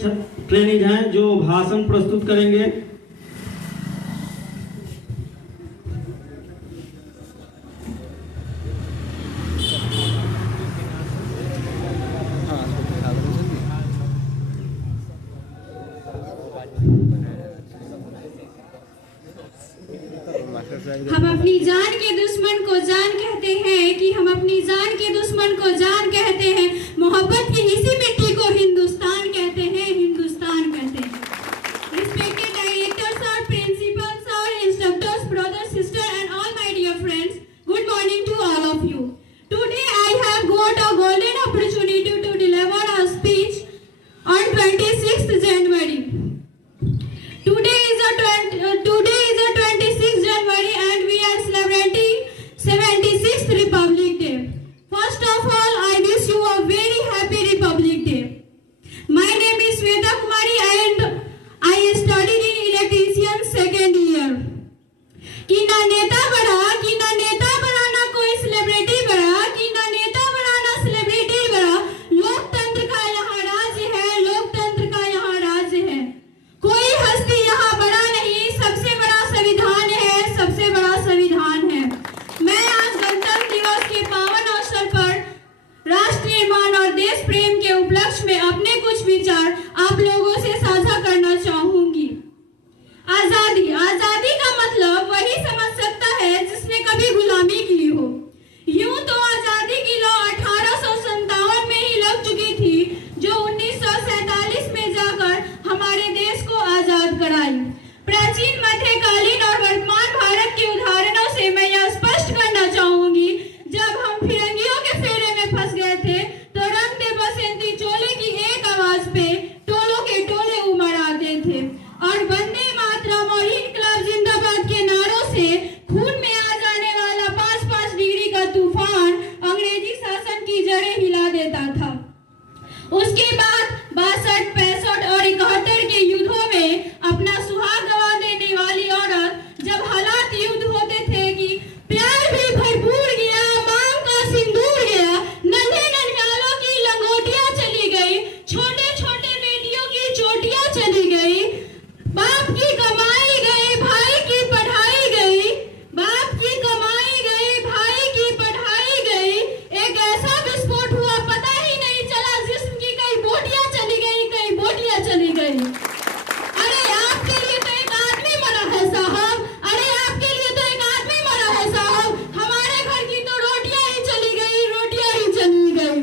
Training हैं जो भाषण प्रस्तुत करेंगे। हम अपनी जान के दुश्मन को जान कहते हैं कि हम अपनी जान के दुश्मन को जान कहते हैं। मोहब्बत की इसी मिट्टी को हिंदुस्तान कहते हैं, हिंदुस्तान कहते हैं। Respected directors or principals or instructors, brothers, sisters and all my dear friends, good morning to all of you. Today I have got a golden opportunity to deliver a speech on 26th January. Today is a 26th January and we are celebrating 76th Republic Day. First of all, I wish you a very happy Republic Day. My name is Sweta Kumari and I studied in electrician second year. कि ना नेता बड़ा ना कोई celebrity बड़ा, कि ना नेता बड़ा ना सेलिब्रिटी बड़ा, लोकतंत्र का यहाँ राज है, लोकतंत्र का यहाँ राज है। कोई हस्ती यहाँ बड़ा नहीं, सबसे बड़ा संविधान है, सबसे बड़ा संविधान है। मैं आज गणतंत्र दिवस के पावन अवसर पर राष्ट्र निर्माण और देश प्रेम के उपलक्ष्य में अपने कुछ विचार आप लोगों से साझा करना चाहूंगी। आजादी का मतलब वही समझ सकता है जिसने कभी गुलामी की हो। यूं तो आजादी की लौ 1857 में ही लग चुकी थी, जो 1947 में जाकर हमारे देश को आजाद कराई। प्राचीन, मध्यकालीन और वर्तमान भारत के उदाहरणों से मैं यह स्पष्ट करना चाहूंगी, जब हम फिरंगियों के फेरे में फंस गए थे तो रंग दे बसंती चोले की एक आवाज पे टोलों के टोले उमड़ आते थे और वंदे मातरम और इनकलाब जिंदाबाद के नारों से खून में आ जाने वाला 5-5 डिग्री का तूफान अंग्रेजी शासन की जड़ें हिला देता था। उसके बाद 62, 65 और 71 के युद्धों में अपना सुहाग गवा देने वाली औरत, जब हालात युद्ध होते थे कि प्यार भी भरपूर गया, मांग का सिंदूर गया, नन्हे नन्हालों की लंगोटियां चली गई, छोटे छोटे बेटियों की चोटियां चली गई, बाप की कमाई गई, भाई की पढ़ाई गई, बाप की कमाई गई, भाई की पढ़ाई गई। एक ऐसा विस्फोट हुआ, पता ही नहीं चला, जिस्म की कई बोटियां चली गई, कई बोटियां चली गई। अरे आपके लिए तो एक आदमी मरा है साहब, अरे आपके लिए तो एक आदमी मरा है साहब, हमारे घर की तो रोटियां ही चली गई, रोटियां ही चली गई।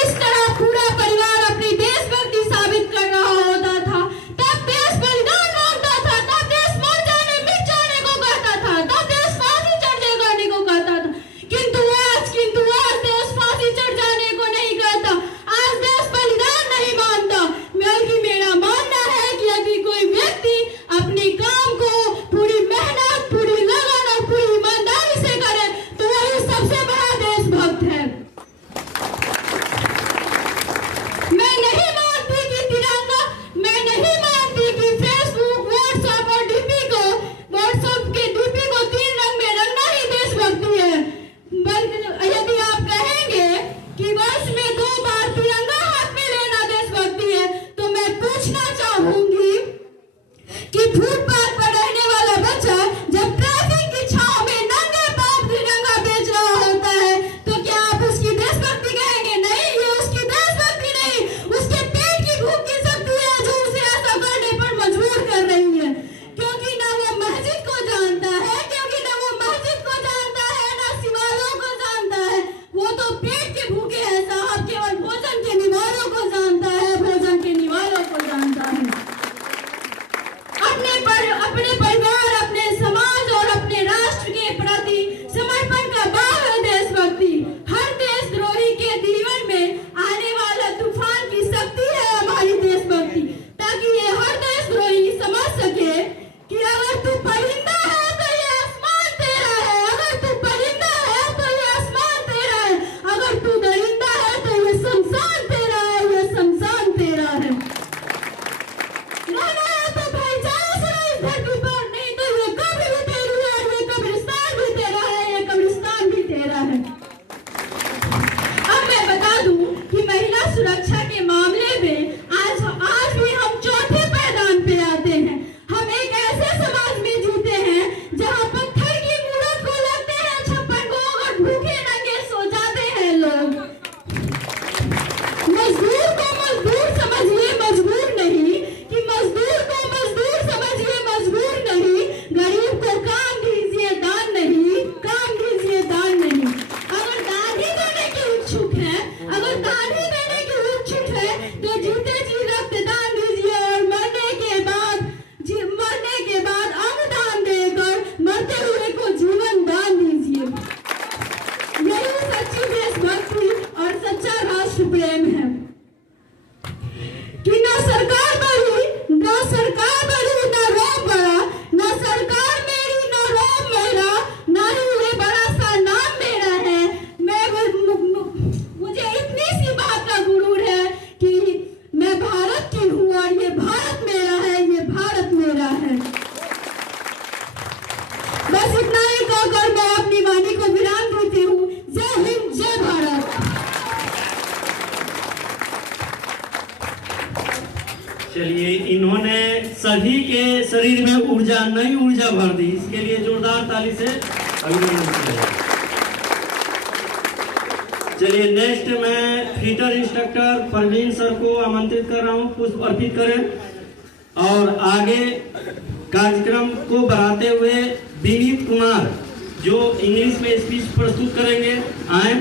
इस तरह पूरा परिवार अपनी देशभक्ति साबित कर रहा होता था। तब देश बलिदान मांगता था, तब देश मर जाने मिट जाने को कहता था, तब देश फांसी चढ़ जाने को कहता था। किंतु आज देश फांसी चढ़ जाने को नहीं कहता, आज देश बलिदान नहीं मानता, बल्कि सरकार बड़ी ना रोब बड़ा, ना सरकार मेरी ना रोब मेरा, ना ही ये बड़ा सा नाम मेरा है। मुझे इतनी सी बात का गुरूर है कि मैं भारत की हूँ और ये भारत मेरा है, ये भारत मेरा है। बस इतना ही कहकर मैं अपनी वाणी को विराम देती हूँ। जय हिंद, जय भारत। चलिए, इन्होंने सभी के शरीर में ऊर्जा, नई ऊर्जा भर दी। इसके लिए जोरदार ताली से अभिनंदन किया जाए। चलिए, नेक्स्ट मैं थिएटर इंस्ट्रक्टर परवीन सर को आमंत्रित कर रहा हूँ, पुष्प अर्पित करें। और आगे कार्यक्रम को बढ़ाते हुए विनीत कुमार जो इंग्लिश में स्पीच प्रस्तुत करेंगे, आए।